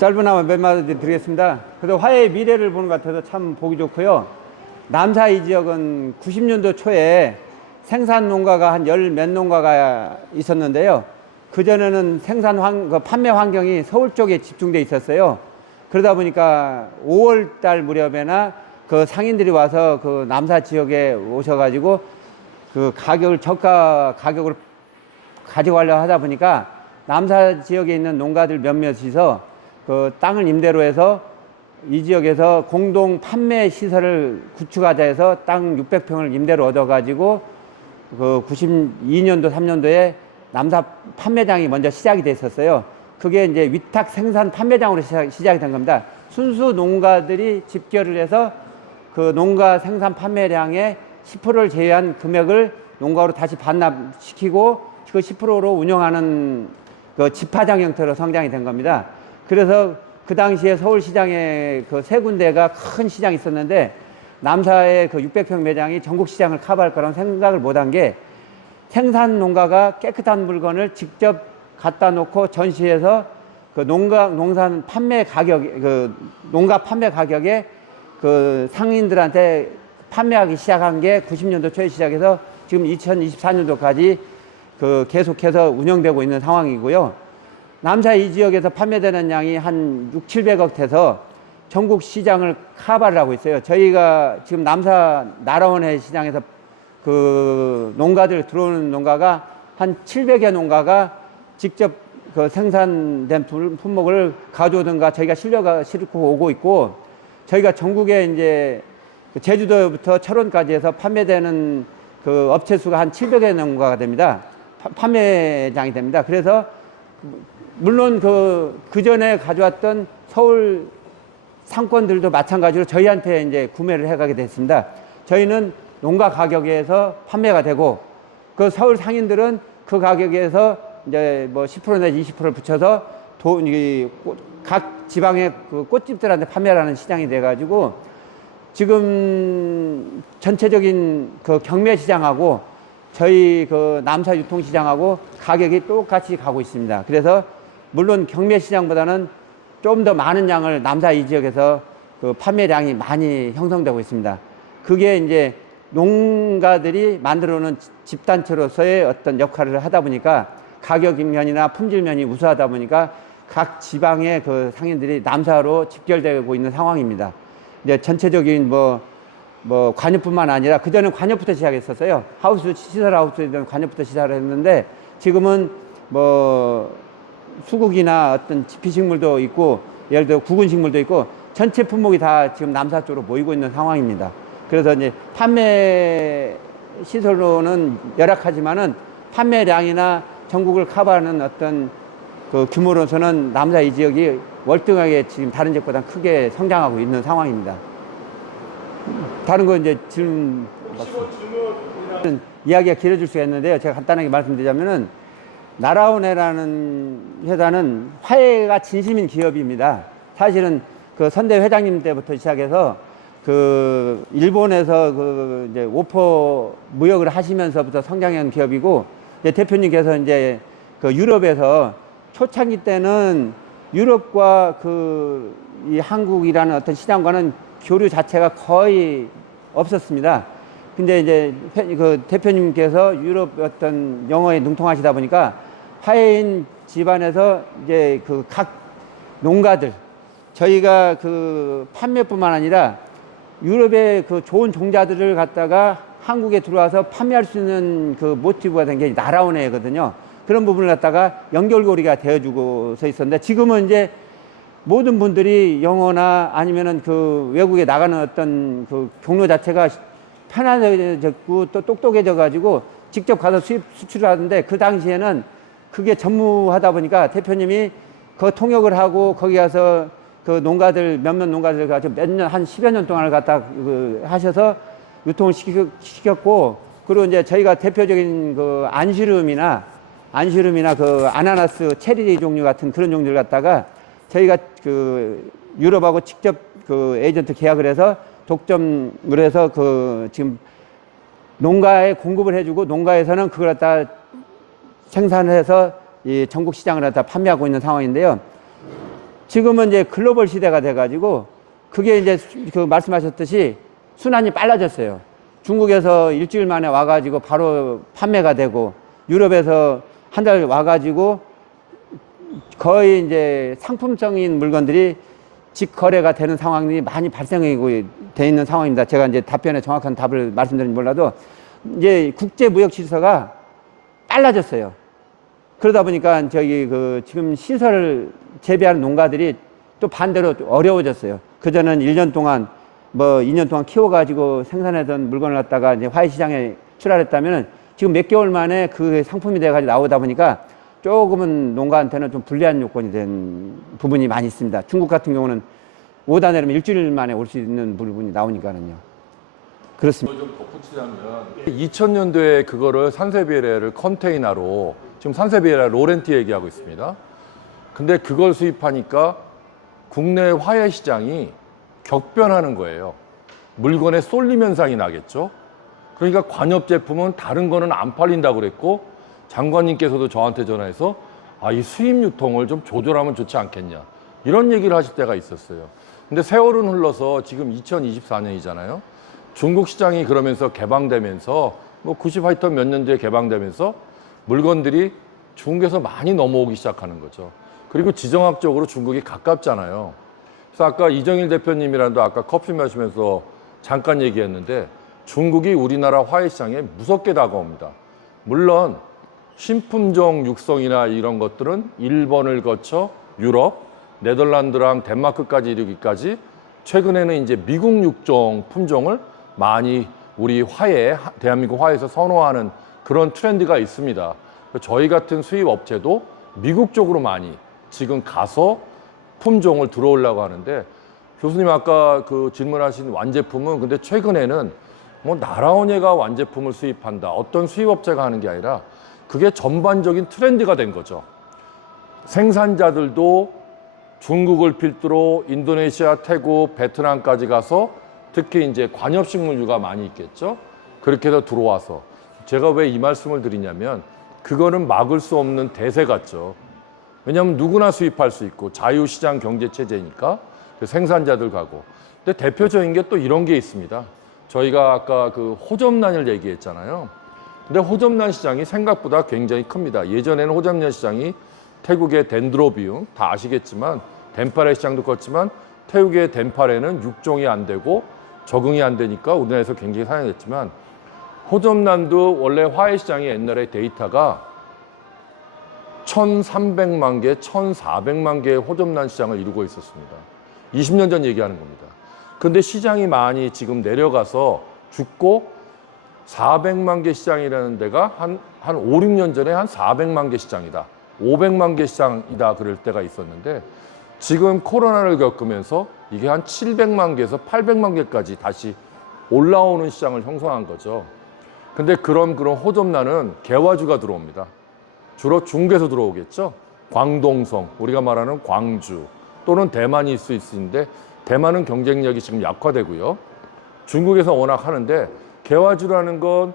짧은나마 몇 마디 드리겠습니다. 그래도 화해의 미래를 보는 것 같아서 참 보기 좋고요. 남사 이 지역은 90년도 초에 생산 농가가 한 열 몇 농가가 있었는데요. 그전에는 생산 환, 그 판매 환경이 서울 쪽에 집중돼 있었어요. 그러다 보니까 5월 달 무렵에나 그 상인들이 와서 그 남사 지역에 오셔가지고 그 가격을 저가 가격으로 가져가려 하다 보니까 남사 지역에 있는 농가들 몇몇이서 그 땅을 임대로 해서 이 지역에서 공동 판매 시설을 구축하자 해서 땅 600평을 임대로 얻어가지고 그 92년도 3년도에 남사 판매장이 먼저 시작이 됐었어요. 그게 이제 위탁 생산 판매장으로 시작, 시작이 된 겁니다. 순수 농가들이 집결을 해서 그 농가 생산 판매량의 10%를 제외한 금액을 농가로 다시 반납시키고 그 10%로 운영하는 그 집화장 형태로 성장이 된 겁니다. 그래서 그 당시에 서울시장에 그 세 군데가 큰 시장이 있었는데 남사의 그 600평 매장이 전국 시장을 커버할 거라는 생각을 못 한 게 생산 농가가 깨끗한 물건을 직접 갖다 놓고 전시해서 그 농가 농산 판매 가격 그 농가 판매 가격에 그 상인들한테 판매하기 시작한 게 90년도 초에 시작해서 지금 2024년도까지 그 계속해서 운영되고 있는 상황이고요. 남사 이 지역에서 판매되는 양이 한 6, 700억 돼서 전국 시장을 카바를 하고 있어요. 저희가 지금 남사 나라원회 시장에서 그 농가들 들어오는 농가가 한 700여 농가가 직접 그 생산된 품- 품목을 가져오든가 저희가 실려가 싣고 오고 있고 저희가 전국에 이제 그 제주도부터 철원까지 해서 판매되는 그 업체 수가 한 700여 농가가 됩니다. 파- 판매장이 됩니다. 그래서 물론 그, 그 전에 가져왔던 서울 상권들도 마찬가지로 저희한테 이제 구매를 해가게 됐습니다. 저희는 농가 가격에서 판매가 되고 그 서울 상인들은 그 가격에서 이제 뭐 10% 내지 20%를 붙여서 돈, 이, 꽃- 각 지방의 그 꽃집들한테 판매를 하는 시장이 돼가지고 지금 전체적인 그 경매 시장하고 저희 그 남사 유통 시장하고 가격이 똑같이 가고 있습니다. 그래서 물론 경매 시장보다는 좀 더 많은 양을 남사 이 지역에서 그 판매량이 많이 형성되고 있습니다. 그게 이제 농가들이 만들어 놓은 집단체로서의 어떤 역할을 하다 보니까 가격 면이나 품질 면이 우수하다 보니까 각 지방의 그 상인들이 남사로 집결되고 있는 상황입니다. 이제 전체적인 뭐, 뭐 관여뿐만 아니라 그전엔 관여부터 시작했었어요. 하우스 시설 하우스에 관여부터 시작을 했는데 지금은 뭐 수국이나 어떤 피식물도 있고 예를 들어 구근식물도 있고 전체 품목이 다 지금 남사 쪽으로 모이고 있는 상황입니다. 그래서 이제 판매 시설로는 열악하지만은 판매량이나 전국을 커버하는 어떤 그 규모로서는 남사 이 지역이 월등하게 지금 다른 지역보다 크게 성장하고 있는 상황입니다. 다른 거 이제 질문 받습니다. 이야기가 길어질 수가 있는데요. 제가 간단하게 말씀드리자면은 나라원회라는 회사는 화해가 진심인 기업입니다. 사실은 그 선대 회장님 때부터 시작해서 그 일본에서 그 이제 오포 무역을 하시면서부터 성장한 기업이고 이제 대표님께서 이제 그 유럽에서 초창기 때는 유럽과 그 이 한국이라는 어떤 시장과는 교류 자체가 거의 없었습니다. 근데 이제 회- 그 대표님께서 유럽 어떤 영어에 능통하시다 보니까 화해인 집안에서 이제 그 각 농가들 저희가 그 판매뿐만 아니라 유럽의 그 좋은 종자들을 갖다가 한국에 들어와서 판매할 수 있는 그 모티브가 된 게 나라원회거든요. 그런 부분을 갖다가 연결고리가 되어주고 서 있었는데 지금은 이제 모든 분들이 영어나 아니면은 그 외국에 나가는 어떤 그 경로 자체가 편안해졌고 또 똑똑해져 가지고 직접 가서 수입 수출을 하는데 그 당시에는 그게 전무하다 보니까 대표님이 그 통역을 하고 거기 가서 그 농가들 몇몇 농가들 가지고 몇 년 한 10여 년 동안을 갖다 그 하셔서 유통을 시켰, 시켰고 그리고 이제 저희가 대표적인 그 안시름이나 안시름이나 그 아나나스 체리 종류 같은 그런 종류를 갖다가 저희가 그 유럽하고 직접 그 에이전트 계약을 해서 독점을 해서 그 지금 농가에 공급을 해주고 농가에서는 그걸 갖다 생산을 해서 이 전국 시장을 갖다 판매하고 있는 상황인데요. 지금은 이제 글로벌 시대가 돼가지고 그게 이제 수- 그 말씀하셨듯이 순환이 빨라졌어요. 중국에서 일주일 만에 와가지고 바로 판매가 되고 유럽에서 한 달 와가지고 거의 이제 상품성인 물건들이 직거래가 되는 상황이 많이 발생하고 돼 있는 상황입니다. 제가 이제 답변에 정확한 답을 말씀드리는 몰라도 이제 국제 무역 질서가 빨라졌어요. 그러다 보니까 저기 그 지금 시설을 재배하는 농가들이 또 반대로 또 어려워졌어요. 그전엔 1년 동안 뭐 2년 동안 키워가지고 생산하던 물건을 갖다가 이제 화해 시장에 출하했다면 지금 몇 개월 만에 그 상품이 돼가지고 나오다 보니까 조금은 농가한테는 좀 불리한 요건이 된 부분이 많이 있습니다. 중국 같은 경우는 오다 내리면 일주일 만에 올 수 있는 부분이 나오니까는요. 그렇습니다. 좀 덧붙이자면 2000년도에 그거를 산세비에레를 컨테이너로 지금 산세비에레 로렌티 얘기하고 있습니다. 근데 그걸 수입하니까 국내 화해 시장이 격변하는 거예요. 물건에 쏠림 현상이 나겠죠. 그러니까 관엽 제품은 다른 거는 안 팔린다고 그랬고 장관님께서도 저한테 전화해서 아, 이 수입 유통을 좀 조절하면 좋지 않겠냐. 이런 얘기를 하실 때가 있었어요. 근데 세월은 흘러서 지금 2024년이잖아요. 중국 시장이 그러면서 개방되면서 뭐 90 하여튼 몇 년도에 개방되면서 물건들이 중국에서 많이 넘어오기 시작하는 거죠. 그리고 지정학적으로 중국이 가깝잖아요. 그래서 아까 이정일 대표님이랑도 아까 커피 마시면서 잠깐 얘기했는데 중국이 우리나라 화해 시장에 무섭게 다가옵니다. 물론 신품종 육성이나 이런 것들은 일본을 거쳐 유럽, 네덜란드랑 덴마크까지 이르기까지 최근에는 이제 미국 육종 품종을 많이 우리 화해, 대한민국 화해에서 선호하는 그런 트렌드가 있습니다. 저희 같은 수입 업체도 미국 쪽으로 많이 지금 가서 품종을 들어오려고 하는데 교수님 아까 그 질문하신 완제품은 근데 최근에는 뭐 나라원 얘가 완제품을 수입한다. 어떤 수입업체가 하는 게 아니라 그게 전반적인 트렌드가 된 거죠. 생산자들도 중국을 필두로 인도네시아, 태국, 베트남까지 가서 특히 이제 관엽식물류가 많이 있겠죠. 그렇게 해서 들어와서 제가 왜 이 말씀을 드리냐면 그거는 막을 수 없는 대세 같죠. 왜냐하면 누구나 수입할 수 있고 자유시장 경제 체제니까 그 생산자들 가고. 근데 대표적인 게 또 이런 게 있습니다. 저희가 아까 그 호접란을 얘기했잖아요. 근데 호접란 시장이 생각보다 굉장히 큽니다. 예전에는 호접란 시장이 태국의 덴드로비움 다 아시겠지만 덴파레 시장도 컸지만 태국의 덴파레는 육종이 안 되고 적응이 안 되니까 우리나라에서 굉장히 사용했지만 호접란도 원래 화해 시장이 옛날에 데이터가 1,300만 개, 1,400만 개의 호접란 시장을 이루고 있었습니다. 20년 전 얘기하는 겁니다. 근데 시장이 많이 지금 내려가서 죽고 400만 개 시장이라는 데가 한, 한 5, 6년 전에 한 400만 개 시장이다. 500만 개 시장이다. 그럴 때가 있었는데 지금 코로나를 겪으면서 이게 한 700만 개에서 800만 개까지 다시 올라오는 시장을 형성한 거죠. 근데 그런 그런 호접란은 개화주가 들어옵니다. 주로 중국에서 들어오겠죠. 광동성, 우리가 말하는 광주 또는 대만이 있을 수 있는데 대만은 경쟁력이 지금 약화되고요. 중국에서 워낙 하는데 개화주라는 건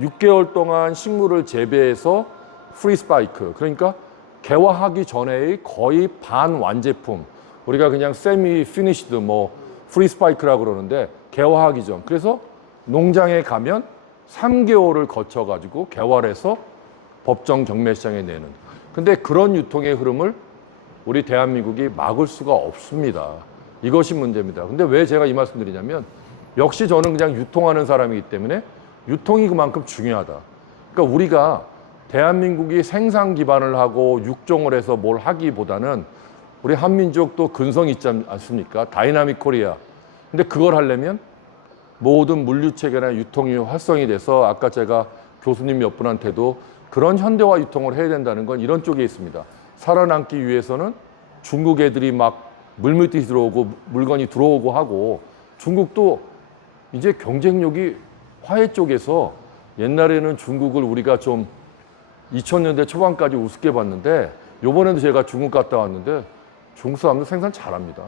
6개월 동안 식물을 재배해서 프리 스파이크 그러니까 개화하기 전에의 거의 반 완제품 우리가 그냥 세미 피니시드 뭐 프리 스파이크라고 그러는데 개화하기 전 그래서 농장에 가면 3개월을 거쳐 가지고 개화해서 법정 경매 시장에 내는 근데 그런 유통의 흐름을 우리 대한민국이 막을 수가 없습니다. 이것이 문제입니다. 근데 왜 제가 이 말씀 드리냐면 역시 저는 그냥 유통하는 사람이기 때문에 유통이 그만큼 중요하다. 그러니까 우리가 대한민국이 생산 기반을 하고 육종을 해서 뭘 하기보다는 우리 한민족도 근성이 있지 않습니까? 다이나믹 코리아. 근데 그걸 하려면 모든 물류 체계나 유통이 활성이 돼서 아까 제가 교수님 몇 분한테도 그런 현대화 유통을 해야 된다는 건 이런 쪽에 있습니다. 살아남기 위해서는 중국 애들이 막 물밑이 들어오고 물건이 들어오고 하고 중국도 이제 경쟁력이 화해 쪽에서 옛날에는 중국을 우리가 좀 2000년대 초반까지 우습게 봤는데 요번에도 제가 중국 갔다 왔는데 사람들 생산 잘합니다.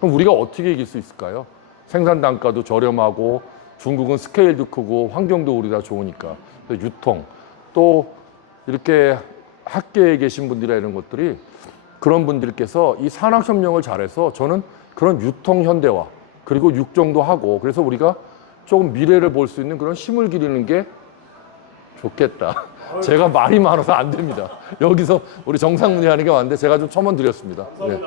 그럼 우리가 어떻게 이길 수 있을까요? 생산 단가도 저렴하고 중국은 스케일도 크고 환경도 우리가 좋으니까 유통 또 이렇게 학계에 계신 분들이나 이런 것들이 그런 분들께서 이 산학협력을 잘해서 저는 그런 유통 현대화 그리고 육종도 하고 그래서 우리가 조금 미래를 볼 수 있는 그런 힘을 기르는 게 좋겠다. 제가 말이 많아서 안 됩니다. 여기서 우리 정상문이 하는 게 왔는데 제가 좀 첨언 드렸습니다. 네.